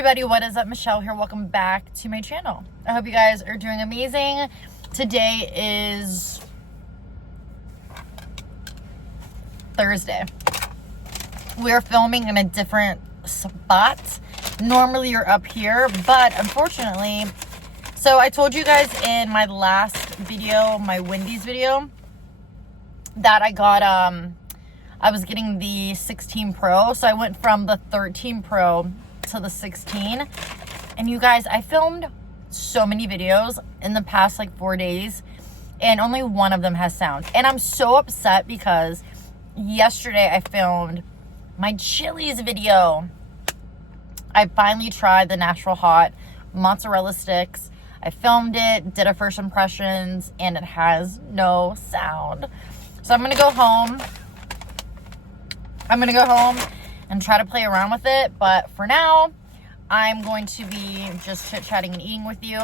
everybody, what is up? Michelle here. Welcome back to my channel. I hope you guys are doing amazing. Today is Thursday. We're filming in a different spot. Normally you're up here, but unfortunately, so I told you guys in my last video, my Wendy's video, that I got I was getting the 16 Pro. So I went from the 13 Pro to the 16. And you guys, I filmed so many videos in the past like 4 days, and only one of them has sound. And I'm so upset because yesterday I filmed my Chili's video. I finally tried the Natural Hot mozzarella sticks. I filmed it, did a first impressions, and it has no sound. So I'm gonna go home. And try to play around with it. But for now, I'm going to be just chit-chatting and eating with you.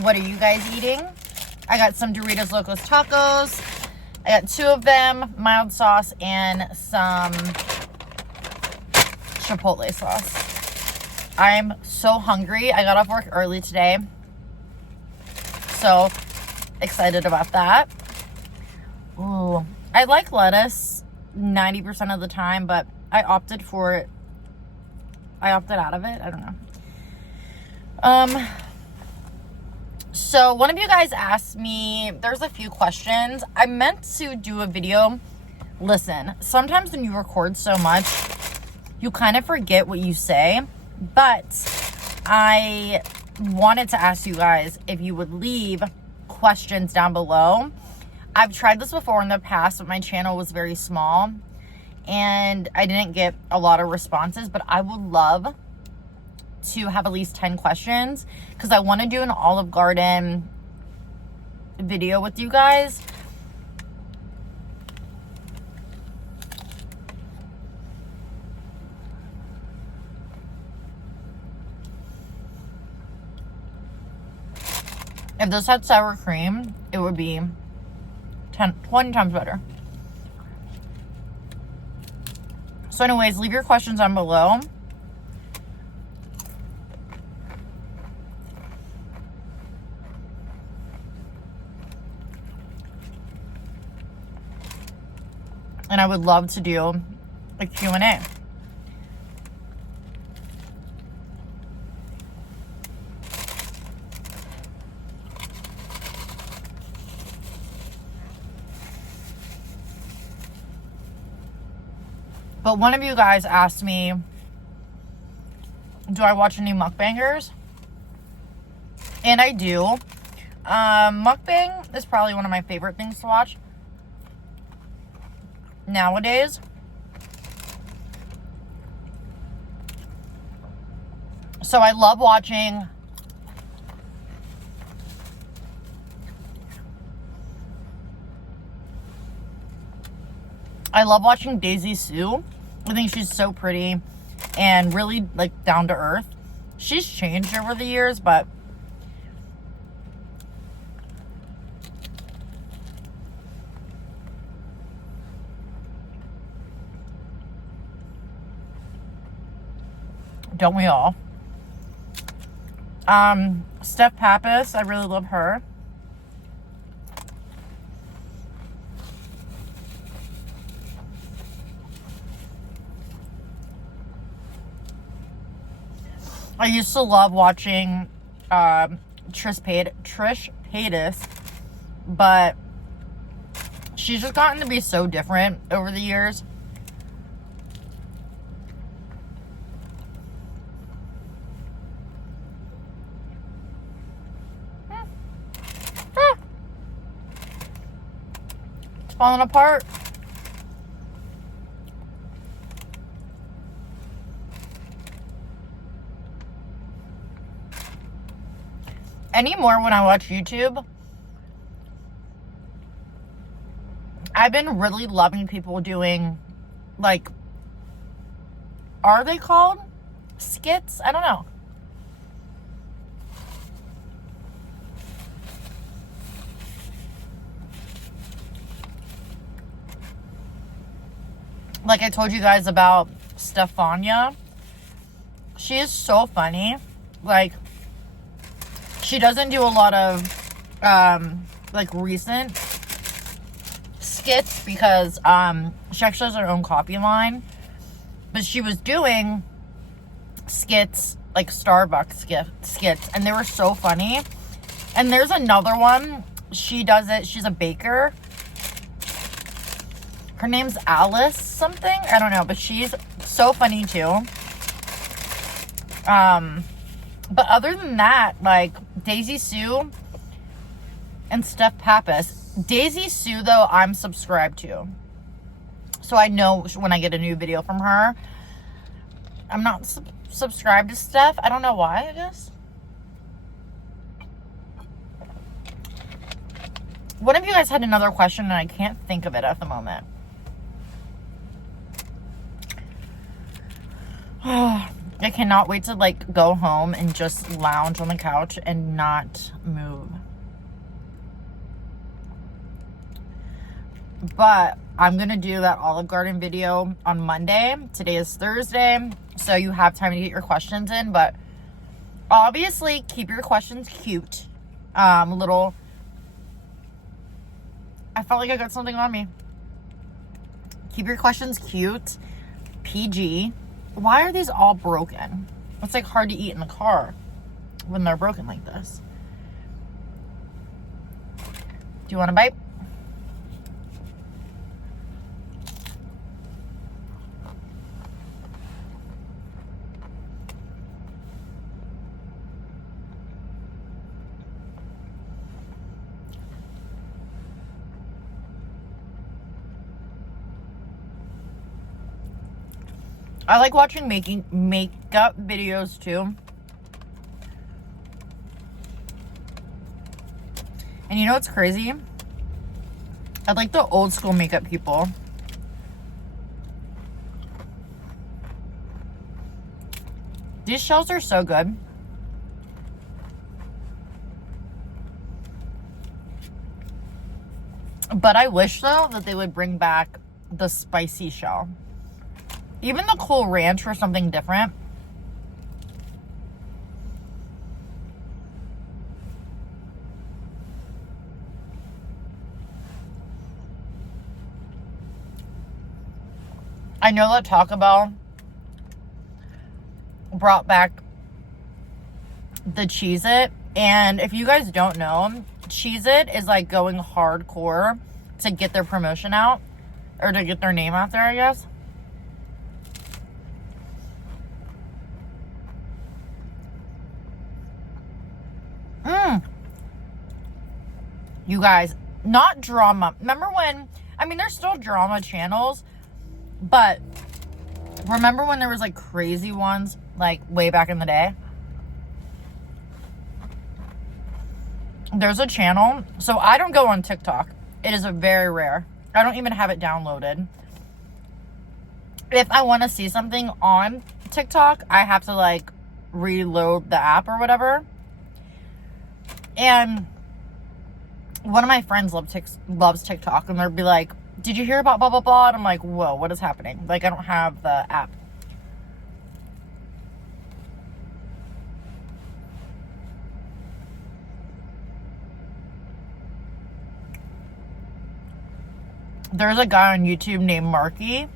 What are you guys eating? I got some Doritos Locos Tacos. I got 2 of them, mild sauce, and some Chipotle sauce. I'm so hungry. I got off work early today. So excited about that. Ooh, I like lettuce 90% of the time, but I opted for it. I opted out of it. I don't know. So one of you guys asked me, there's a few questions. I meant to do a video. Listen, sometimes when you record so much, you kind of forget what you say, but I wanted to ask you guys if you would leave questions down below. I've tried this before in the past, but my channel was very small and I didn't get a lot of responses, but I would love to have at least 10 questions because I want to do an Olive Garden video with you guys. If this had sour cream, it would be 20 times better. So anyways, leave your questions down below. And I would love to do a Q&A. But one of you guys asked me, do I watch any mukbangers? And I do. Mukbang is probably one of my favorite things to watch nowadays. So I love watching Daisy Sue. I think she's so pretty and really like down to earth. She's changed over the years, but don't we all? Steph Pappas, I really love her. I used to love watching Trish Paytas, but she's just gotten to be so different over the years. It's falling apart. Anymore when I watch YouTube, I've been really loving people doing, like, are they called skits? I don't know. like I told you guys about Stefania, She is so funny. Like, she doesn't do a lot of, like, recent skits because, she actually has her own copy line. But she was doing skits, like Starbucks skits, and they were so funny. And there's another one. She does it. She's a baker. Her name's Alice something. I don't know, but she's so funny too. But other than that, like Daisy Sue and Steph Pappas. Daisy Sue, though, I'm subscribed to. So I know when I get a new video from her. I'm not subscribed to Steph. I don't know why, I guess. One of you guys had another question, and I can't think of it at the moment. I cannot wait to, like, go home and just lounge on the couch and not move. But I'm going to do that Olive Garden video on Monday. Today is Thursday, so you have time to get your questions in. But obviously, keep your questions cute. I felt like I got something on me. Keep your questions cute. PG. Why are these all broken? It's like hard to eat in the car when they're broken like this. Do you want a bite? I like watching makeup videos too. And you know what's crazy? I like the old school makeup people. These shells are so good. But I wish, though, that they would bring back the spicy shell. Even the Cool Ranch for something different. I know that Taco Bell brought back the Cheez-It. And if you guys don't know, Cheez-It is like going hardcore to get their promotion out. Or to get their name out there, I guess. You guys, not drama. Remember when, I mean, there's still drama channels, but remember when there was like crazy ones, like way back in the day? There's a channel. So I don't go on TikTok. It is a very rare. I don't even have it downloaded. If I want to see something on TikTok, I have to like reload the app or whatever. And one of my friends loves TikTok, and they'll be like, did you hear about blah, blah, blah? And I'm like, whoa, what is happening? Like, I don't have the app. There's a guy on YouTube named Marky,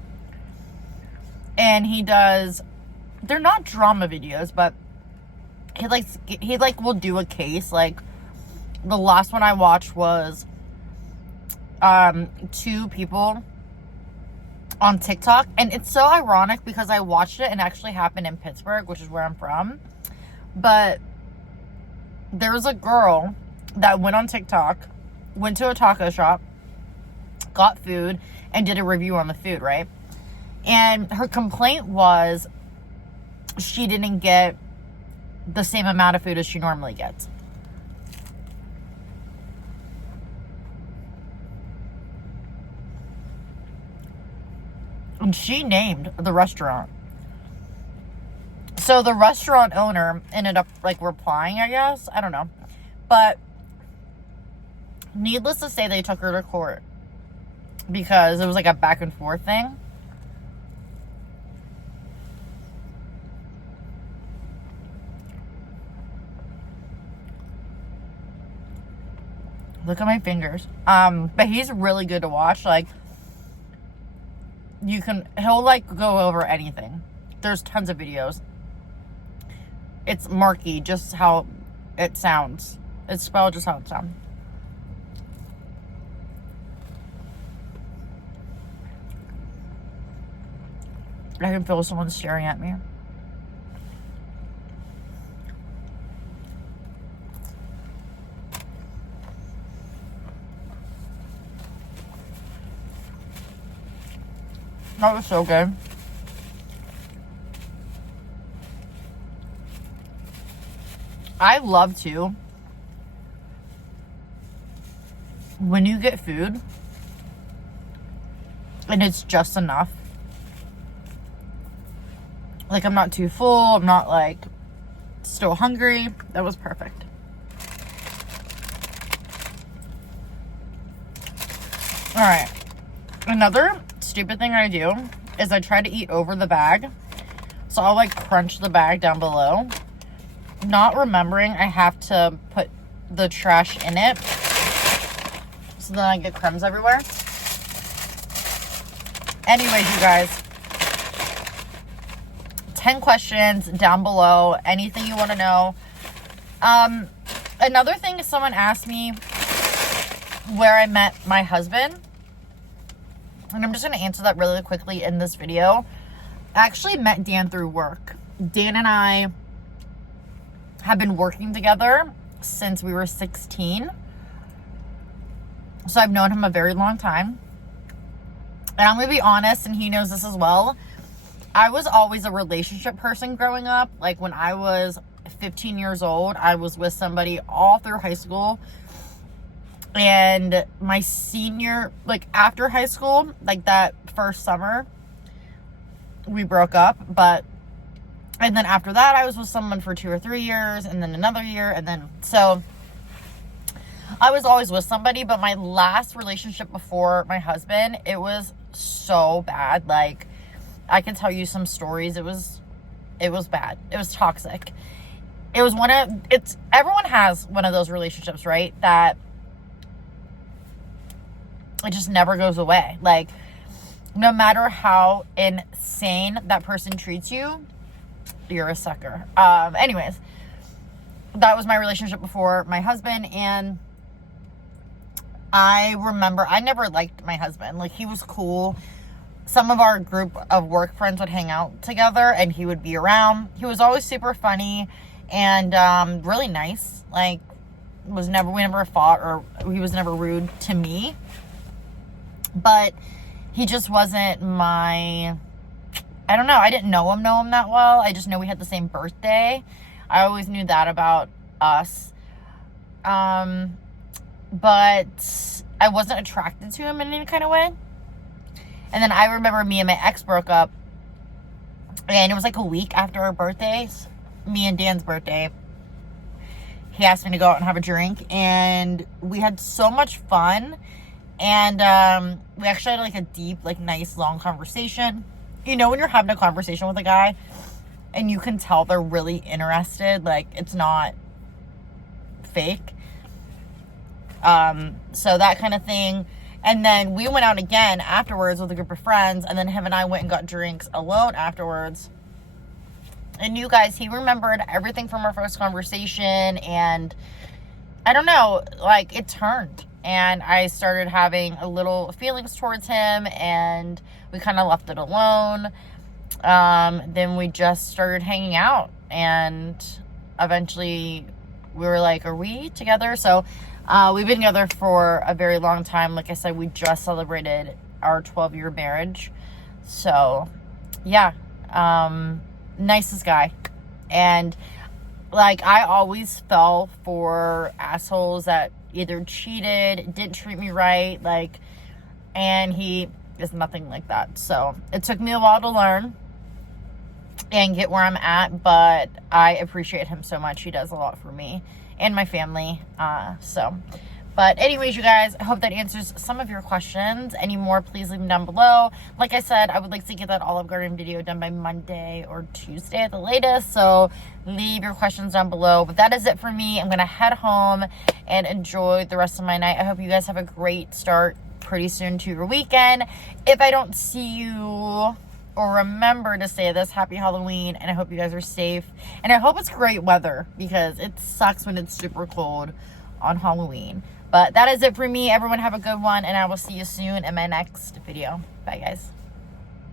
and he does, they're not drama videos, but he will do a case. Like, the last one I watched was two people on TikTok, and it's so ironic because I watched it and it actually happened in Pittsburgh, which is where I'm from. But there was a girl that went on TikTok, went to a taco shop, got food, and did a review on the food, right? And her complaint was she didn't get the same amount of food as she normally gets. And she named the restaurant. So the restaurant owner ended up like replying, I guess. I don't know. But needless to say, they took her to court because it was like a back and forth thing. Look at my fingers. But he's really good to watch. Like, he'll like go over anything. There's tons of videos. It's Marky, just how it sounds. It's spelled just how it sounds. I can feel someone staring at me. That was so good. I love to, when you get food and it's just enough. Like, I'm not too full. I'm not like still hungry. That was perfect. All right. Another stupid thing I do is I try to eat over the bag. So I'll like crunch the bag down below, not remembering I have to put the trash in it. So then I get crumbs everywhere. Anyways, you guys, 10 questions down below. Anything you want to know. Another thing is someone asked me where I met my husband. And I'm just going to answer that really quickly in this video. I actually met Dan through work. Dan and I have been working together since we were 16. So I've known him a very long time. And I'm going to be honest, and he knows this as well. I was always a relationship person growing up. Like, when I was 15 years old, I was with somebody all through high school. And my senior, like after high school, like that first summer, we broke up. And then after that, I was with someone for 2 or 3 years, and then another year. And then, so I was always with somebody. But my last relationship before my husband, it was so bad. Like, I can tell you some stories. It was bad. It was toxic. It was everyone has one of those relationships, right? That it just never goes away. Like, no matter how insane that person treats you, you're a sucker. Anyways, that was my relationship before my husband. And I remember I never liked my husband. Like, he was cool. Some of our group of work friends would hang out together and he would be around. He was always super funny and really nice. Like, we never fought, or he was never rude to me. But he just wasn't I don't know. I didn't know him that well. I just know we had the same birthday. I always knew that about us. But I wasn't attracted to him in any kind of way. And then I remember me and my ex broke up. And it was like a week after our birthdays. Me and Dan's birthday. He asked me to go out and have a drink. And we had so much fun. And we actually had like a deep, like nice, long conversation. You know, when you're having a conversation with a guy and you can tell they're really interested, like it's not fake. So that kind of thing. And then we went out again afterwards with a group of friends, and then him and I went and got drinks alone afterwards. And you guys, he remembered everything from our first conversation, and I don't know, like it turned. And I started having a little feelings towards him, and we kind of left it alone. Then we just started hanging out, and eventually we were like, are we together? So we've been together for a very long time. Like I said, we just celebrated our 12-year marriage. So yeah, nicest guy. And like, I always fell for assholes that either cheated, didn't treat me right, like, and he is nothing like that. So it took me a while to learn and get where I'm at, but I appreciate him so much. He does a lot for me and my family. But anyways, you guys, I hope that answers some of your questions. Any more, please leave them down below. Like I said, I would like to get that Olive Garden video done by Monday or Tuesday at the latest. So leave your questions down below. But that is it for me. I'm going to head home and enjoy the rest of my night. I hope you guys have a great start pretty soon to your weekend. If I don't see you or remember to say this, happy Halloween, and I hope you guys are safe. And I hope it's great weather, because it sucks when it's super cold on Halloween. But that is it for me. Everyone have a good one, and I will see you soon in my next video. Bye, guys.